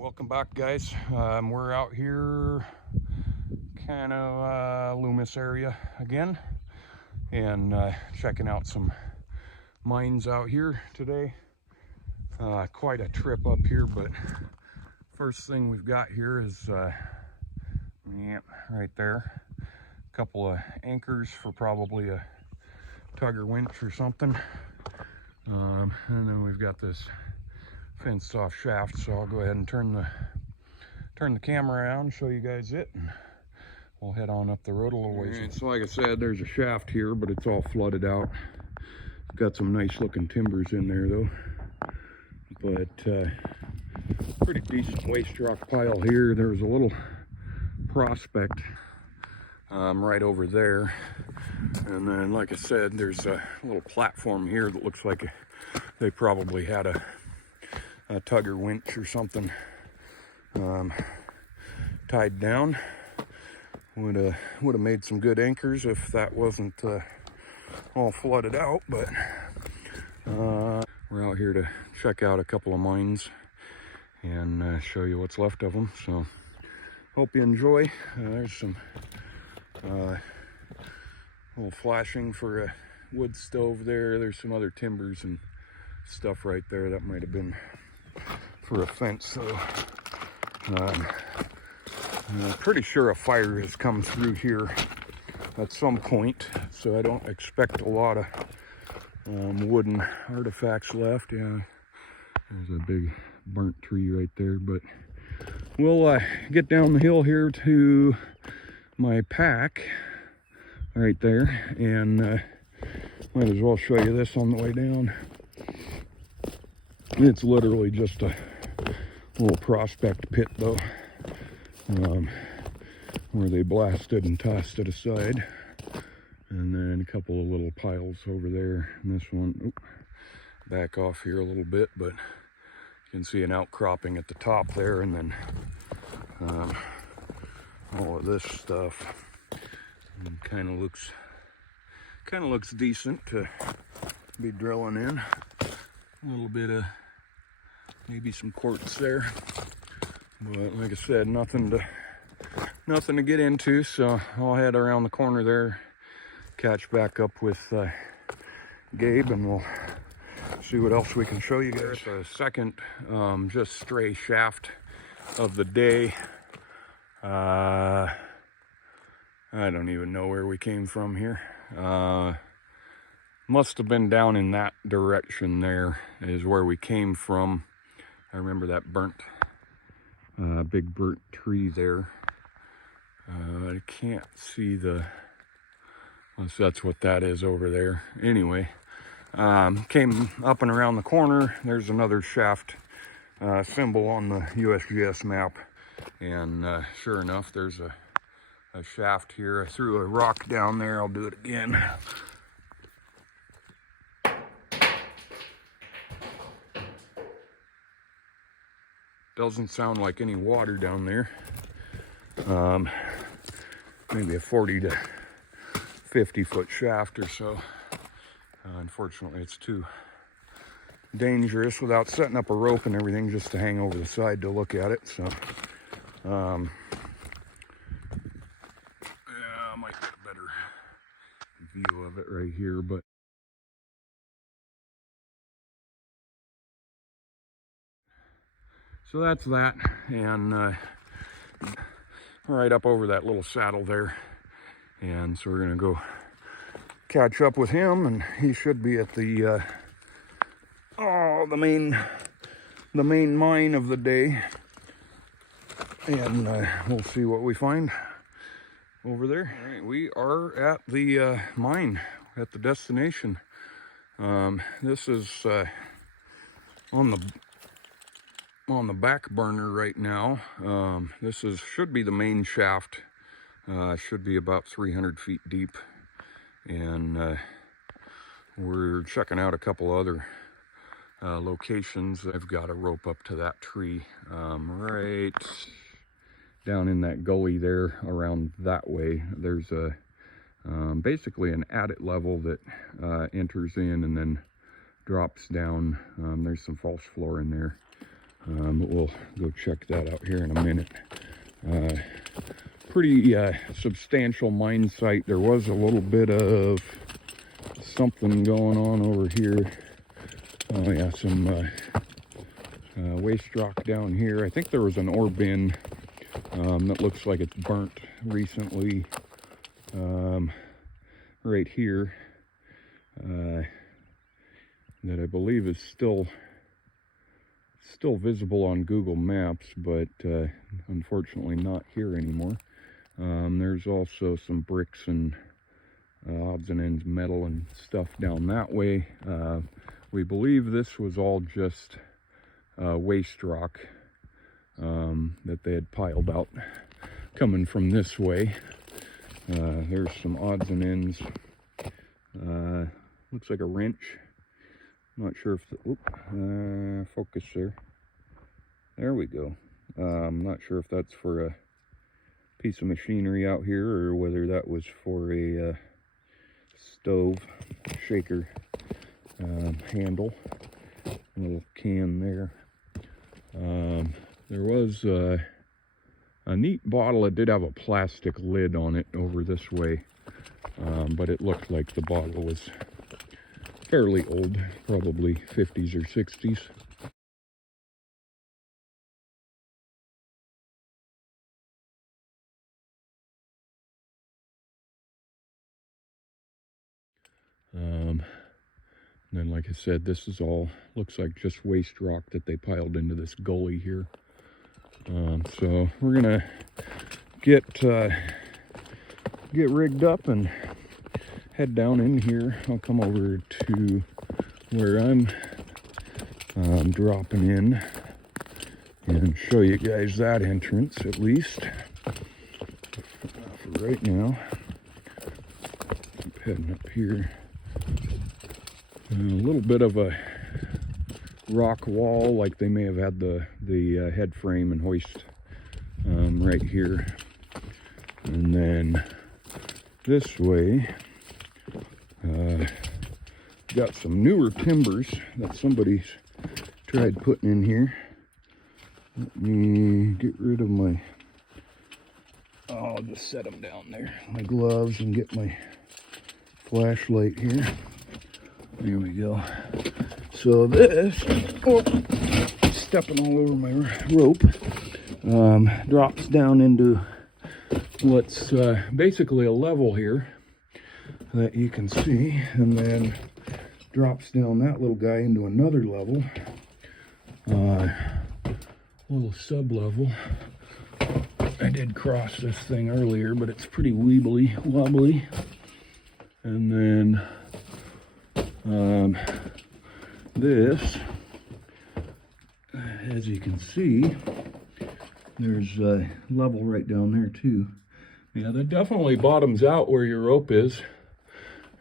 Welcome back, guys. We're out here kind of Loomis area again, and checking out some mines out here today. Quite a trip up here, but first thing we've got here is right there, a couple of anchors for probably a tugger winch or something, and then we've got this fenced off shaft. So I'll go ahead and turn the camera around, show you guys it, and we'll head on up the road a little ways. Right, so like I said, there's a shaft here, but it's all flooded out. It's got some nice looking timbers in there though, but pretty decent waste rock pile here. There was a little prospect right over there, and then like I said, there's a little platform here that looks like they probably had a tugger winch or something tied down. Would have made some good anchors if that wasn't all flooded out. But we're out here to check out a couple of mines and show you what's left of them. So hope you enjoy. There's some little flashing for a wood stove there. There's some other timbers and stuff right there that might have been for a fence. So pretty sure a fire has come through here at some point, so I don't expect a lot of wooden artifacts left. Yeah, there's a big burnt tree right there, but we'll get down the hill here to my pack right there, and might as well show you this on the way down. It's literally just a little prospect pit though, where they blasted and tossed it aside, and then a couple of little piles over there, and this one, back off here a little bit, but you can see an outcropping at the top there, and then all of this stuff. Kind of looks decent to be drilling in. A little bit of maybe some quartz there, but like I said, nothing to get into. So I'll head around the corner there, catch back up with Gabe, and we'll see what else we can show you guys. The second just stray shaft of the day. I don't even know where we came from here. Must have been down in that direction there is where we came from. I remember that big burnt tree there. I can't see unless that's what that is over there. Anyway, came up and around the corner. There's another shaft symbol on the USGS map, and sure enough, there's a shaft here. I threw a rock down there. I'll do it again. Doesn't sound like any water down there. Maybe a 40 to 50 foot shaft or so. Unfortunately, it's too dangerous without setting up a rope and everything just to hang over the side to look at it. So yeah, I might get a better view of it right here, but so that's that, and right up over that little saddle there, and so we're gonna go catch up with him, and he should be at the the main mine of the day, and we'll see what we find over there. All right, we are at the mine, at the destination. This is on the back burner right now. This should be the main shaft. Should be about 300 feet deep, and we're checking out a couple other locations. I've got a rope up to that tree right down in that gully there. Around that way, there's a basically an adit level that enters in and then drops down. There's some false floor in there. But we'll go check that out here in a minute. Pretty substantial mine site. There was a little bit of something going on over here. Oh yeah, some waste rock down here. I think there was an ore bin that looks like it's burnt recently right here that I believe is still visible on Google Maps, but unfortunately not here anymore. There's also some bricks and odds and ends metal and stuff down that way. We believe this was all just waste rock that they had piled out coming from this way. There's some odds and ends. Looks like a wrench. Not sure if the focus there. There we go. I'm not sure if that's for a piece of machinery out here or whether that was for a stove shaker handle. A little can there. There was a neat bottle. It did have a plastic lid on it over this way, but it looked like the bottle was fairly old, probably 50s or 60s. And then, like I said, this is all, looks like just waste rock that they piled into this gully here. So we're gonna get rigged up and head down in here. I'll come over to where I'm dropping in and show you guys that entrance at least for right now. Keep heading up here. A little bit of a rock wall, like they may have had the head frame and hoist right here. And then this way, got some newer timbers that somebody's tried putting in here. Let me get rid of my, I'll just set them down there, my gloves, and get my flashlight here. There we go. So this, stepping all over my rope, drops down into what's basically a level here that you can see, and then drops down that little guy into another level, little sub-level. I did cross this thing earlier, but it's pretty wobbly. And then this, as you can see, there's a level right down there too. Yeah, that definitely bottoms out where your rope is.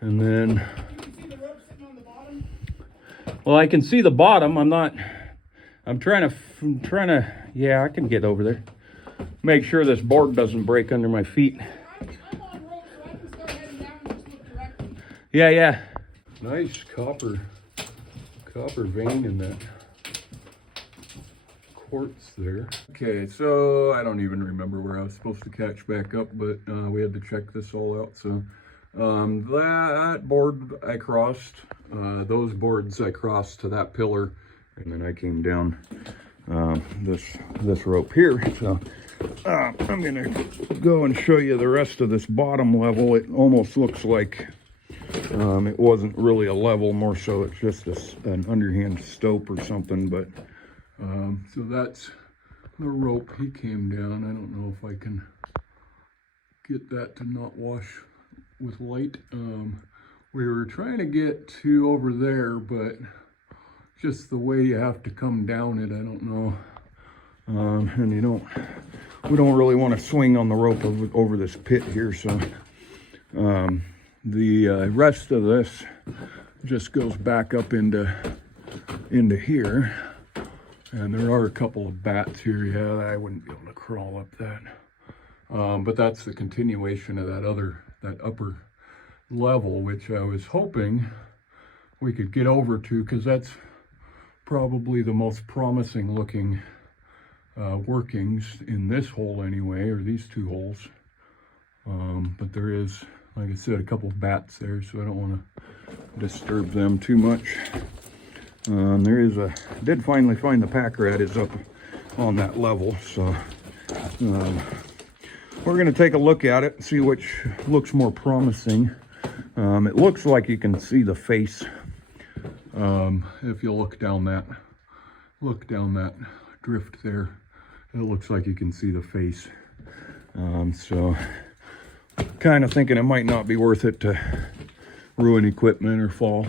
And then, can you see the rope sitting on the bottom? well, I can see the bottom. I'm trying to, yeah, I can get over there. Make sure this board doesn't break under my feet. I'm on rope, so I can start heading down and just look directly. Yeah. Nice copper vein in that quartz there. Okay, so I don't even remember where I was supposed to catch back up, but we had to check this all out. So that board I crossed, those boards I crossed to that pillar, and then I came down this rope here. So I'm gonna go and show you the rest of this bottom level. It almost looks like it wasn't really a level, more so it's just an underhand stope or something. But so that's the rope he came down. I don't know if I can get that to not wash with light. We were trying to get to over there, but just the way you have to come down it, I don't know. And we don't really want to swing on the rope over this pit here. So the rest of this just goes back up into here. And there are a couple of bats here. Yeah, I wouldn't be able to crawl up that. But that's the continuation of that upper level, which I was hoping we could get over to, because that's probably the most promising looking workings in this hole anyway, or these two holes. But there is, like I said, a couple of bats there, so I don't want to disturb them too much. There is a, did finally find the pack rat is up on that level, so we're going to take a look at it and see which looks more promising. It looks like you can see the face. If you look down that drift there, it looks like you can see the face. So kind of thinking it might not be worth it to ruin equipment or fall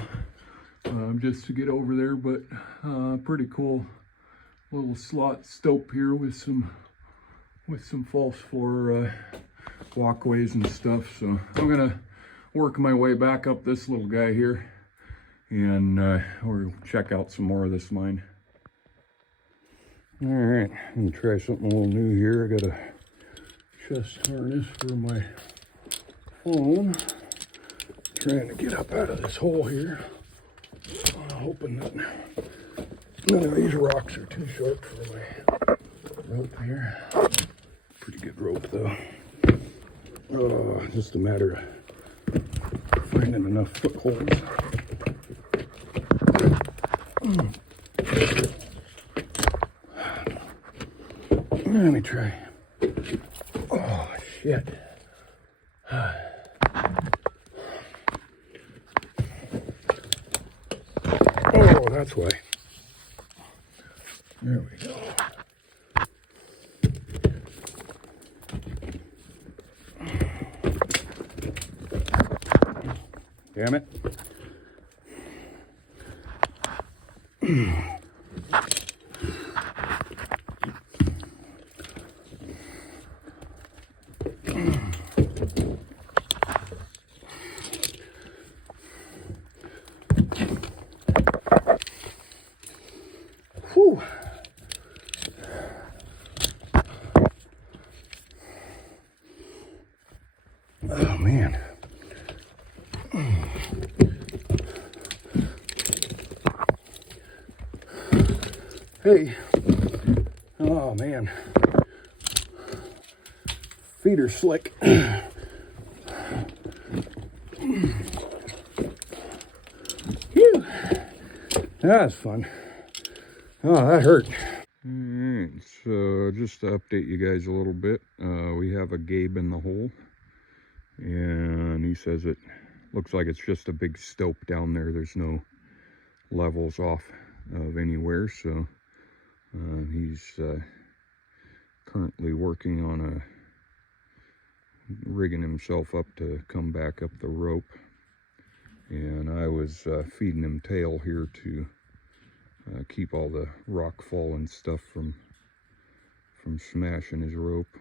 just to get over there, but pretty cool little slot stope here with some false floor walkways and stuff. So I'm gonna work my way back up this little guy here, and we'll check out some more of this mine. All right, I'm gonna try something a little new here. I got a chest harness for my phone. Trying to get up out of this hole here. Hoping that none of these rocks are too short for my rope here. Pretty good rope though. Oh, just a matter of finding enough footholds. Let me try. Oh, shit. Oh, that's why. There we go. Damn it. Whew. Oh man. Hey. Oh man. Feet are slick. Phew. That's fun. Oh, that hurt. Alright, so just to update you guys a little bit, we have a Gabe in the hole, and he says it looks like it's just a big stope down there. There's no levels off of anywhere, so he's currently working on rigging himself up to come back up the rope, and I was feeding him tail here to keep all the rock fall and stuff from smashing his rope.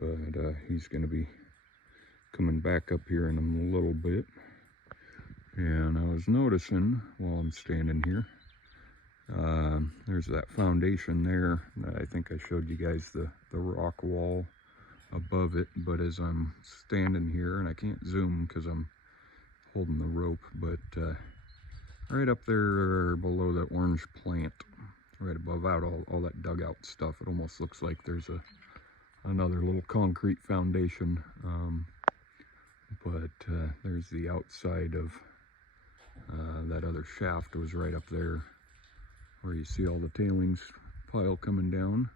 But he's going to be coming back up here in a little bit. And I was noticing while I'm standing here, there's that foundation there. I think I showed you guys the rock wall above it, but as I'm standing here, and I can't zoom because I'm holding the rope, but right up there below that orange plant, right above out all that dugout stuff, it almost looks like there's another little concrete foundation. But there's the outside of that other shaft was right up there where you see all the tailings pile coming down.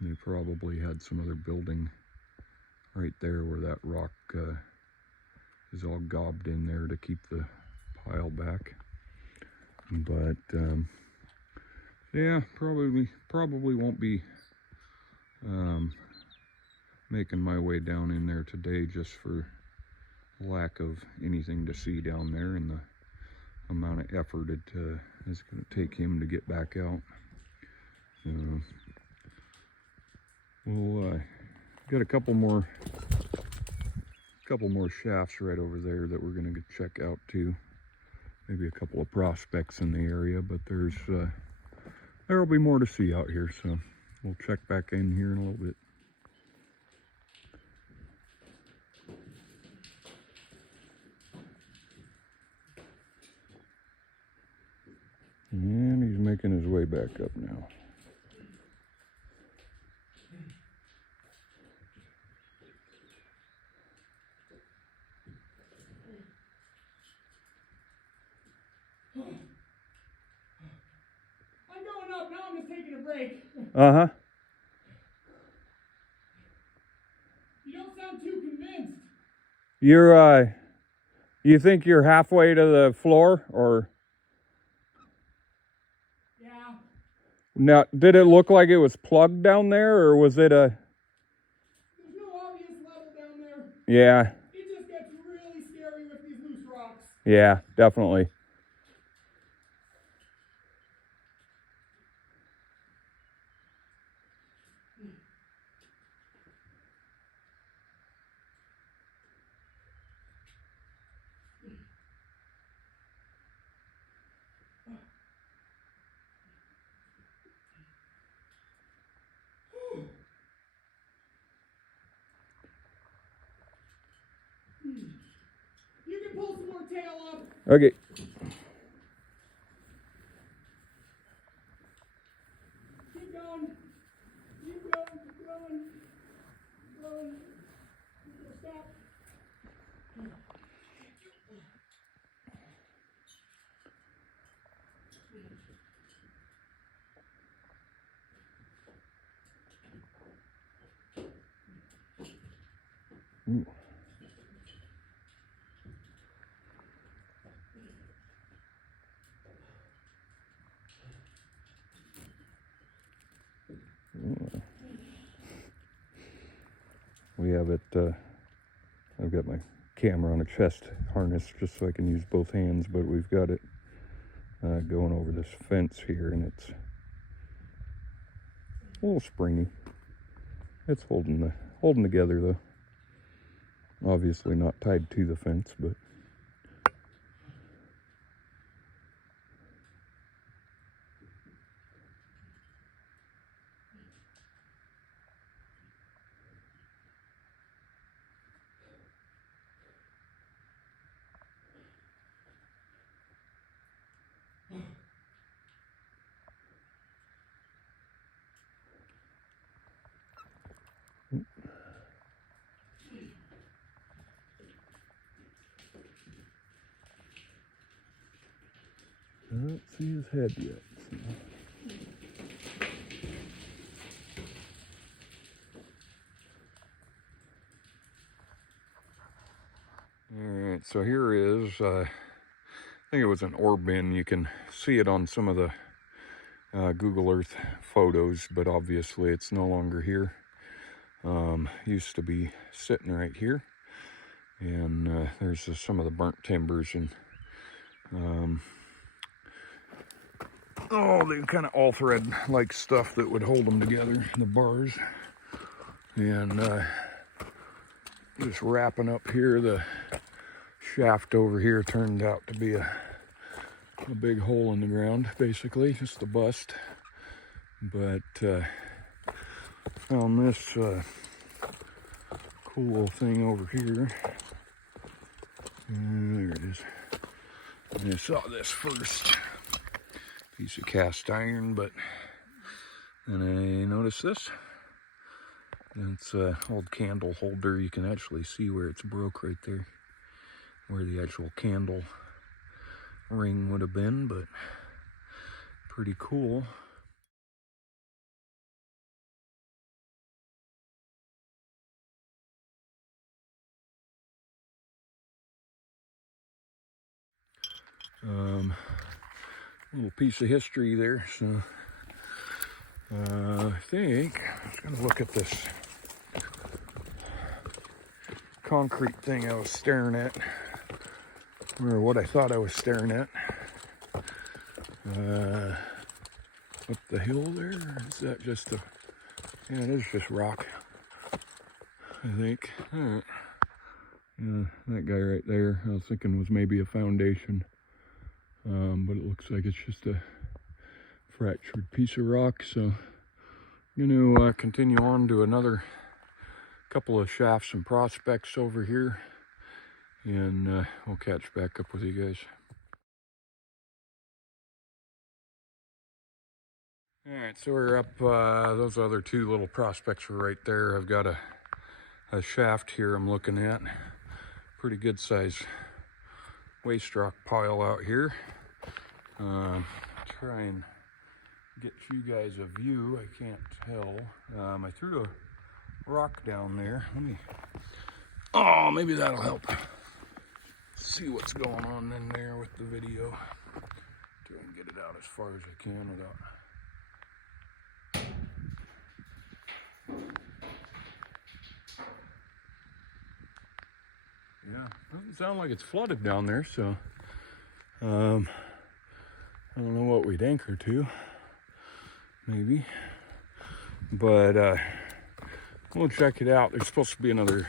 They probably had some other building right there where that rock is all gobbed in there to keep the pile back. But yeah, probably won't be making my way down in there today, just for lack of anything to see down there and the amount of effort it is going to take him to get back out. We'll got a couple more shafts right over there that we're going to check out too. Maybe a couple of prospects in the area, but there'll be more to see out here, so we'll check back in here in a little bit. And he's making his way back up now. I'm going up, now I'm just taking a break. Uh-huh. You don't sound too convinced. You think you're halfway to the floor, or? Yeah. Now, did it look like it was plugged down there, or was it a... There's no obvious level down there. Yeah, It just gets really scary with these loose rocks. yeah, definitely. You can pull some more tail up. Okay. Keep going. Keep going. Keep going. Keep going. Stop. Ooh. We have it, I've got my camera on a chest harness just so I can use both hands, but we've got it going over this fence here, and it's a little springy. It's holding together though. Obviously not tied to the fence, but I don't see his head yet. So. Alright, so here is, I think it was an ore bin. You can see it on some of the Google Earth photos, but obviously it's no longer here. Used to be sitting right here, and there's some of the burnt timbers, and the kind of all thread like stuff that would hold them together, the bars. And just wrapping up here, the shaft over here turned out to be a big hole in the ground, basically, just a bust. But found this cool thing over here. And there it is. And I saw this first. Piece of cast iron, but then I noticed this. It's an old candle holder. You can actually see where it's broke right there, where the actual candle ring would have been, but pretty cool. Little piece of history there. So I think I was gonna look at this concrete thing I was staring at, or what I thought I was staring at. Up the hill there, or is that just a, yeah, it is just rock, I think. All right. Yeah, that guy right there, I was thinking was maybe a foundation, but it looks like it's just a fractured piece of rock. So I'm going to continue on to another couple of shafts and prospects over here, and we'll catch back up with you guys. All right, so we're up, those other two little prospects are right there. I've got a shaft here I'm looking at. Pretty good size waste rock pile out here. Try and get you guys a view. I can't tell. I threw a rock down there. Oh, maybe that'll help. See what's going on in there with the video. Try and get it out as far as I can without. Yeah, doesn't sound like it's flooded down there, so I don't know what we'd anchor to, maybe, but we'll check it out. There's supposed to be another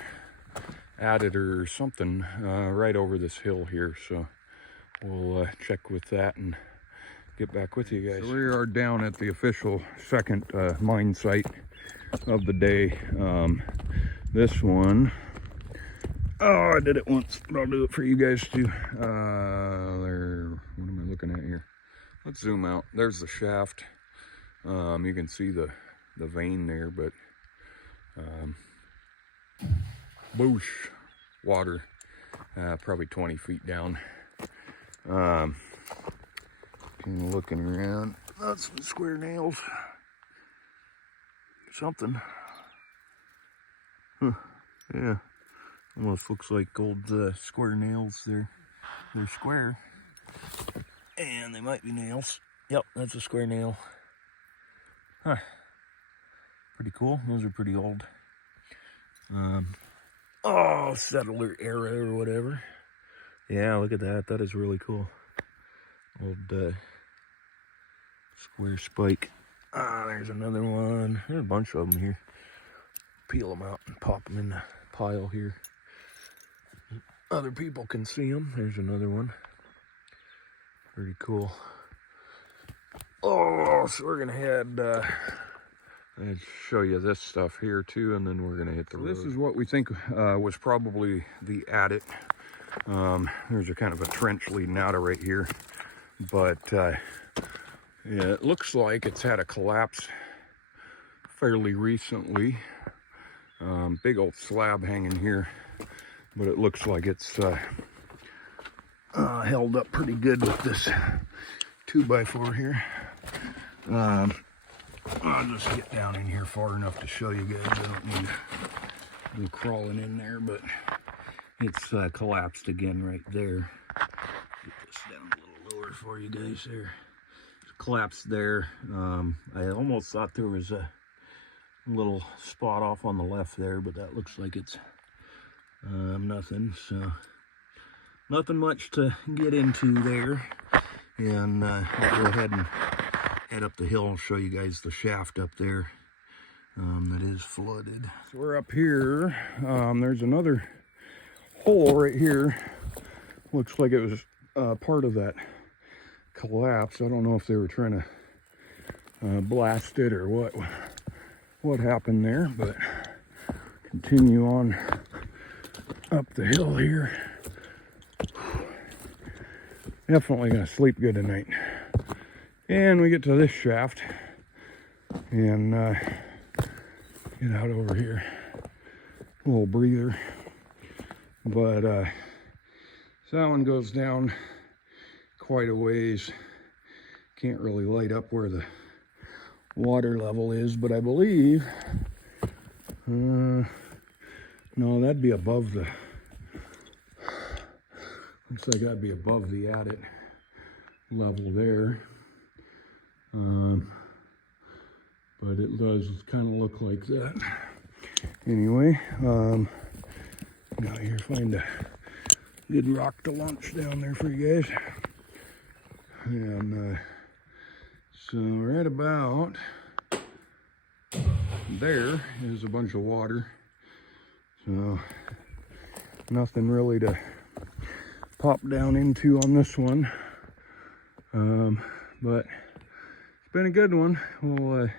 adit or something right over this hill here, so we'll check with that and get back with you guys. So we are down at the official second mine site of the day. This one, oh, I did it once, but I'll do it for you guys too. There, what am I looking at here? Let's zoom out. There's the shaft. You can see the vein there, but boosh, water, probably 20 feet down. Kind of looking around. That's some square nails. Something. Huh. Yeah. Almost looks like old square nails there. They're square. And they might be nails. Yep, that's a square nail. Huh. Pretty cool. Those are pretty old. Oh, settler era or whatever. Yeah, look at that. That is really cool. Old square spike. Ah, there's another one. There's a bunch of them here. Peel them out and pop them in the pile here. Other people can see them. There's another one. Pretty cool. Oh, so we're gonna head, I'll show you this stuff here too, and then we're gonna hit the road. This is what we think was probably the adit. There's a kind of a trench leading out of right here, but yeah, it looks like it's had a collapse fairly recently. Big old slab hanging here, but it looks like it's held up pretty good with this 2x4 here. I'll just get down in here far enough to show you guys. I don't need to go crawling in there, but it's collapsed again right there. Get this down a little lower for you guys there. It's collapsed there. I almost thought there was a little spot off on the left there, but that looks like it's nothing. So nothing much to get into there. And I'll go ahead and head up the hill and show you guys the shaft up there that is flooded. So we're up here. There's another hole right here. Looks like it was part of that collapse. I don't know if they were trying to blast it or what happened there, but continue on up the hill here. Definitely gonna sleep good tonight. And we get to this shaft and get out over here. A little breather. But so that one goes down quite a ways. Can't really light up where the water level is, but I believe no, that'd be above the, looks like that'd be above the adit level there. But it does kind of look like that. Anyway, now here, find a good rock to launch down there for you guys. And so right about there is a bunch of water. So nothing really to pop down into on this one. But it's been a good one. We'll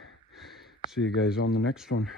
see you guys on the next one.